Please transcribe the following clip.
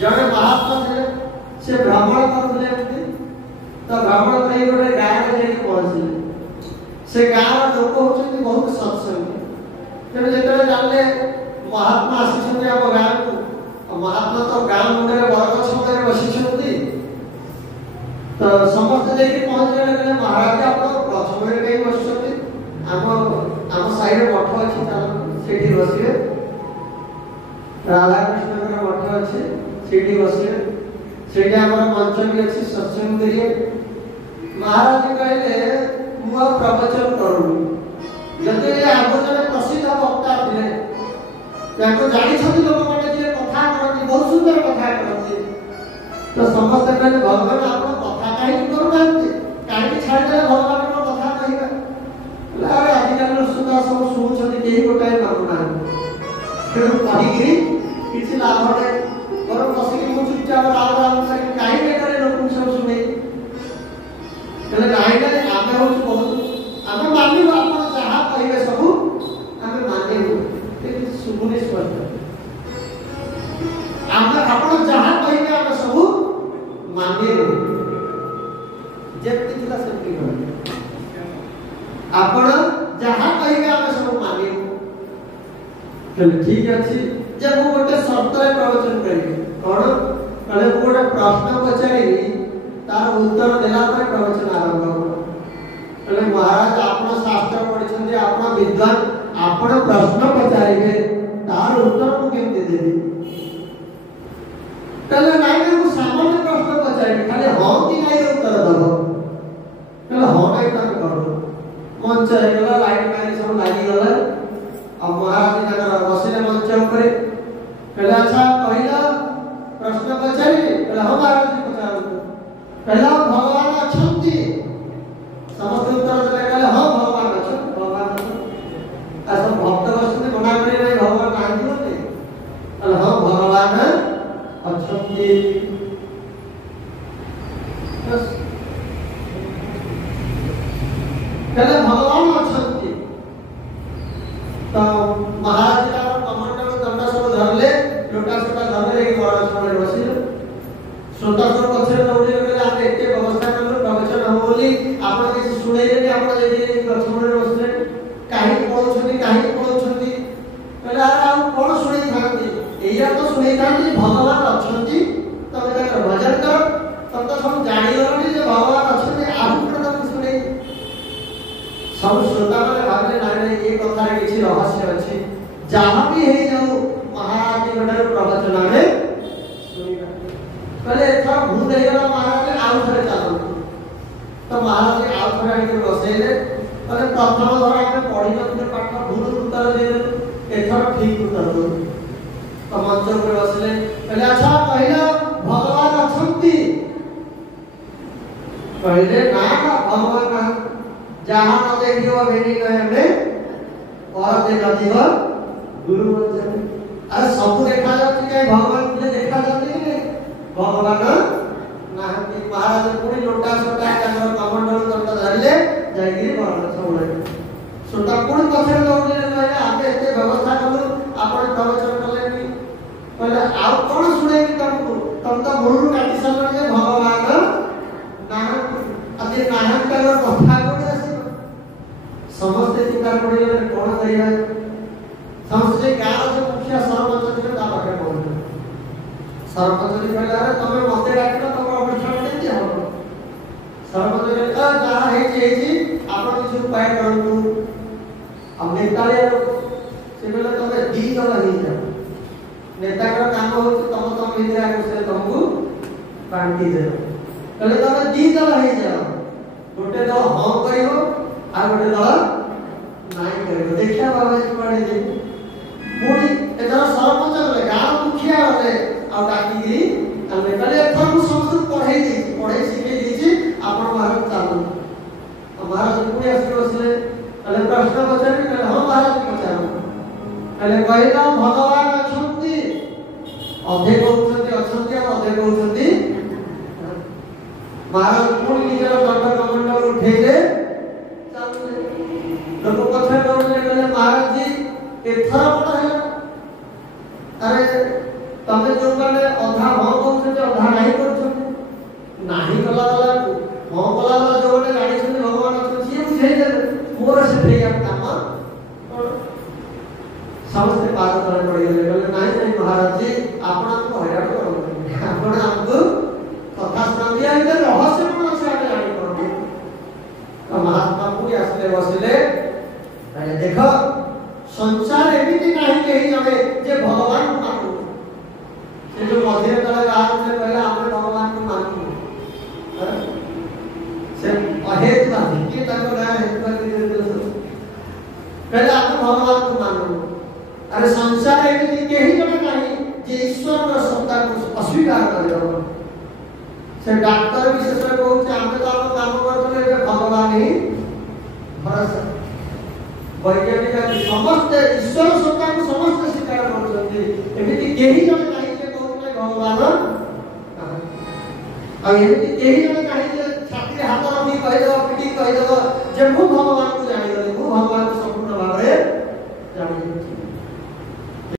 जड़े महात्मा थे से भ्रमण करते तो भ्रमण करी गोटे गाँव में जाकर पहुँचले से गाँव लोक होती बहुत सत्संगी तेणु जो जानले महात्मा आसी आम गाँव को महात्मा तो गाँव मुंडे बरगछ मुंडे बसी तो समस्त जाकर पहुँच गए महाराज आप गछ मुंडे कहीं बस आम साइड मठ अच्छी से बसवे राधाकृष्ण मठ अच्छे से बसवे से मंच भी अच्छी सत्संग करिए महाराज कहले मु प्रवचन करूँ जदि आग जन प्रसिद्ध वक्ता थे जानी लोक मैंने कथा करती बहुत सुंदर कथा करती तो समस्त कहले भगवान आप कथा कहीं करूना कहीं छाड़दे भगवान कथा कहवा अरे आजिकल सुधा सब शुणुंट कहीं गोटाए मानुना तेणु कहीं किसी लाभ नहीं घर बसिक चुपचाप राम राम कहीं बेकार लोक सब शुणे कहीं आम हूँ बहुत आम मानव आप जहाँ कहे सब आम मानव शुभुनि स्पष्ट आप जहाँ कहे आम सब मानव जति सेमती आप जहाँ कहे आम सब मानव ठीक अच्छे जब वो गोटे शब्द प्रवचन करेंगे कौन कहे वो गोटे प्रश्न पचारि तार उत्तर देला पर प्रवचन आरंभ हो कहे महाराज आप शास्त्र पढ़ी आप विद्वान आप प्रश्न पचारे तार उत्तर मुझे देवी कहे ना सामान्य प्रश्न पचारि खाली हाँ कि नहीं उत्तर दब कहे हाँ नहीं कर मंच होगा लाइट मारी सब लगिगला अब महाराज बसिले मंच उपर कहले अच्छा कहला प्रश्न पचारि कहले हाँ महाराज पचार कहला भगवान अच्छी समस्त उत्तर देले कहले हाँ भगवान अच्छा भगवान सब भक्त बसते मना करे नहीं भगवान कहाँ कहले हाँ भगवान अच्छी कहले भगवान अच्छी तो महाराज कमंडल दंड सब धरले लोटा सोटा धरले बड़ा समय बसिले श्रोता सब पछे दौड़े गले आप एते व्यवस्था करलो प्रवचन हो बोली आपण किसी सुनेले आपण जे गछमरे बसले काहे पळछथि कहले आ कोन सुनै थांती एया तो सुनै थांती भगवान अछंती तमे ताकर भजन कर तब तो सब जानि गलनी जे भगवान अछंती आउ कोन तम सुनै सब श्रोता माने भाबले नाइ ए कथा रे किछि रहस्य अछि जहां भी हे जाऊ महाराज गडर प्रवचन में सुनिबा कहले एथर भूल देगला महाराज आउ थरे चालू तो महाराज आउ थरे आके बसेले कहले प्रथम धर आमे पढी नथिले पाठ भूल उत्तर देले एथर ठीक उत्तर दो तो मंच पर बसले कहले अच्छा कहला भगवान अछंती कहले ना भगवान ना जहां न देखियो बेनी कहे और देखा दियो गुरु वचन अरे सब देखा जाती है भगवान के देखा जाती है भगवान ना महाराज पुणी लोटा सोटा कांगर कमंडल दंड धरले जाईगिरी बरगछ मुळे सोटा पुणी पछे दौड़ले कहले आमे एते व्यवस्था करू आपण प्रवचन कले नि कहले आ कोन सुनेबी तुमको तुम तो मूल काटी सलो जे भगवान ना अते नाहन कर कथा कोने समस्त चिंता पड़े कौन करिया समस्त गाँव जो मुखिया सरपंच थे पाखे पहुंचे सरपंच जी कहले अरे तुम मत डाक तुम अनुष्ठान केमती हम सरपंच कहले जहाँ है आप किसी उपाय करूँ अब नेता से कहले तुम दी दल हो जाओ नेता काम हो तुम तुम भितर आगे तुमको बांटी दे कहले तुम दी दल हो जाओ गोटे दल हाँ कर आ गोटे दल नाई कर देखिया बाबा जी पड़े दे पुणी एथर सरपंच गले गाँव मुखिया गले आ डाकिगिरी आमे कहले एथर मु समस्त पढ़े शिखे देछि आपण महाराज चालू महाराज पुणी आसी बसले कहले प्रश्न पचारि कहले हां महाराज पचारो कहले कहला भगवान अछंती अधे कहउछंती अछंती आ अधे कहउछंती महाराज पुणी निजर दंड कमंडल उठेले लोक पछे दौड़ले कहले महाराज जी एथर कोन है अरे तमे जो कहले अधा हाँ अस्वीकार कर से डाक्टर विशेष कहूँ आम तो आम काम कर भगवान ही भरोसा वैज्ञानिक समस्त ईश्वर सत्ता को समस्त स्वीकार करमती कहीं जन कहीं कहते भगवान आमती कहीं जन कहीं छाती हाथ रखी कहीदेव पिटी कहीदेव जे मु भगवान